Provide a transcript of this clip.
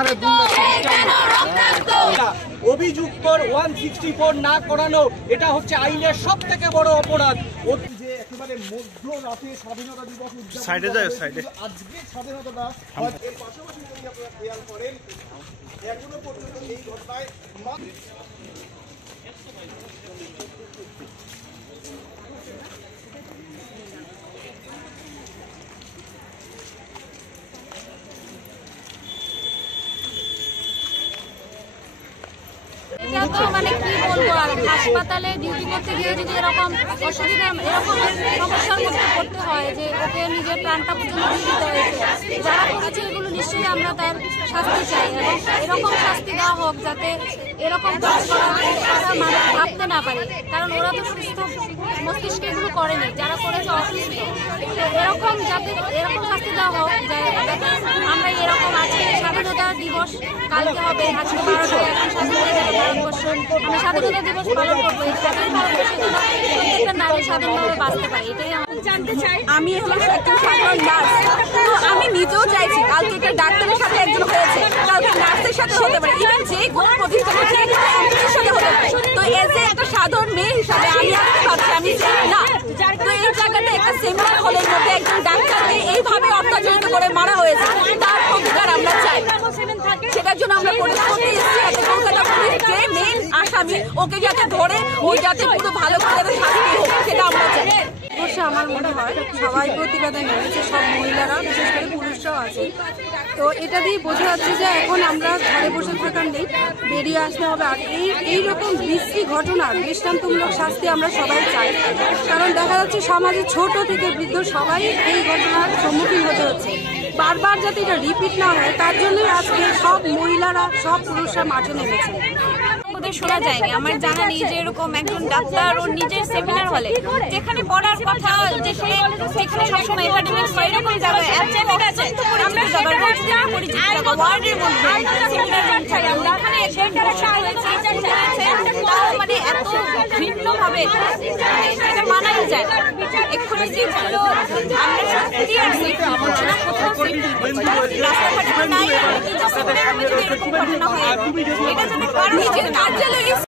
হারে অভিযুক্তর 164 না করানো, এটা হচ্ছে আইনের সব থেকে বড় অপরাধ। যে একেবারে মধ্যরাতে স্বাধীনতা দিবস উদযাপন সাইডে যায় সাইডে আজকে স্বাধীনতাটা এর পাশাপাশি যদি আপনারা খেয়াল করেন এখনো পর্যন্ত এই ঘটনায় এটা তো মানে কি বলবো, আর হাসপাতালে ডিউটি করতে গিয়ে যদি এরকম অসুবিধা এরকম সমস্যার মধ্যে পড়তে হয় যে ওকে নিজের প্রাণটা পর্যন্ত দিতে হয়েছে, যারা করেছে এগুলো নিশ্চয়ই আমরা তার শাস্তি চাই এবং এরকম শাস্তি দেওয়া হোক যাতে এরকম কাজ করা মানুষ ভাবতে না পারে, কারণ ওরা তো সুস্থ মস্তিষ্কে এগুলো করেনি, যারা করেছে অসুস্থ। তো এরকম যাতে এরকম শাস্তি দেওয়া হোক যাতে আমরা এরকম আজকে স্বাধীনতা দিবস কালকে হবে, আজকে 12টায় এখন ভারতবর্ষ আমরা স্বাধীনতা দিবস পালন করবো, প্রত্যেকটা নারী স্বাধীনভাবে বাঁচতে পারে, এটাই আমি জানতে চাই। আমি হলো একজন সাধারণ নার্স, তো আমি নিজেও চাইছি কালকে একটা ডাক্তারের সাথে একজন হয়েছে, কালকে নার্সের সাথে হতে পারে, ইভেন যে কোনো প্রতিষ্ঠানের সাথে হতে পারে। তো এজ এ একটা সাধারণ মেয়ে হিসাবে আমি ভাবছি আমি চাই না। তো এই জায়গাটা একটা সেমিনার হলের মধ্যে একজন ডাক্তারকে এইভাবে অত্যাচারিত করে মারা হয়েছে, তার প্রতিকার আমরা চাই, সেটার জন্য আমরা প্রতিবাদ করতে এসেছি। কলকাতা পুলিশ যে মেন আসামি ওকে যাতে ধরে ওই যাতে পুরো ভালো করে শাস্তি হোক সেটা আমরা চাই। অবশ্যই আমার মনে হয় সবাই প্রতিবাদে নেমেছে, সব মহিলারা বিশেষ করে পুরুষরাও আছে। তো এটা দিয়ে বোঝা যাচ্ছে যে এখন আমরা ঘরে বসে থাকার নেই, বেরিয়ে আসতে হবে। আর এইরকম বিশ্রী ঘটনার দৃষ্টান্তমূলক শাস্তি আমরা সবাই চাই, কারণ দেখা যাচ্ছে সমাজে ছোট থেকে বৃদ্ধ সবাই এই ঘটনার সম্মুখীন হতে হচ্ছে। বারবার যাতে এটা রিপিট না হয় তার জন্যই আজকে সব মহিলারা সব পুরুষরা মাঠে নেমেছে। শোনা যায়নি, আমার জানা নেই যে এরকম একজন ডাক্তার ওর নিজের সেমিনার হলে যেখানে পড়ার কথা যে সেখানে সবসময় একাডেমিক্স হয় এরকম যাবে ওয়ার্ডের মধ্যে মানে এত ভিন্ন ভাবে এটা মানাই যায়। এক্ষুনি যেগুলো আমরা সত্যি আসছি রাস্তাঘাটে নাই, এরকম ঘটনা হয় এটা যদি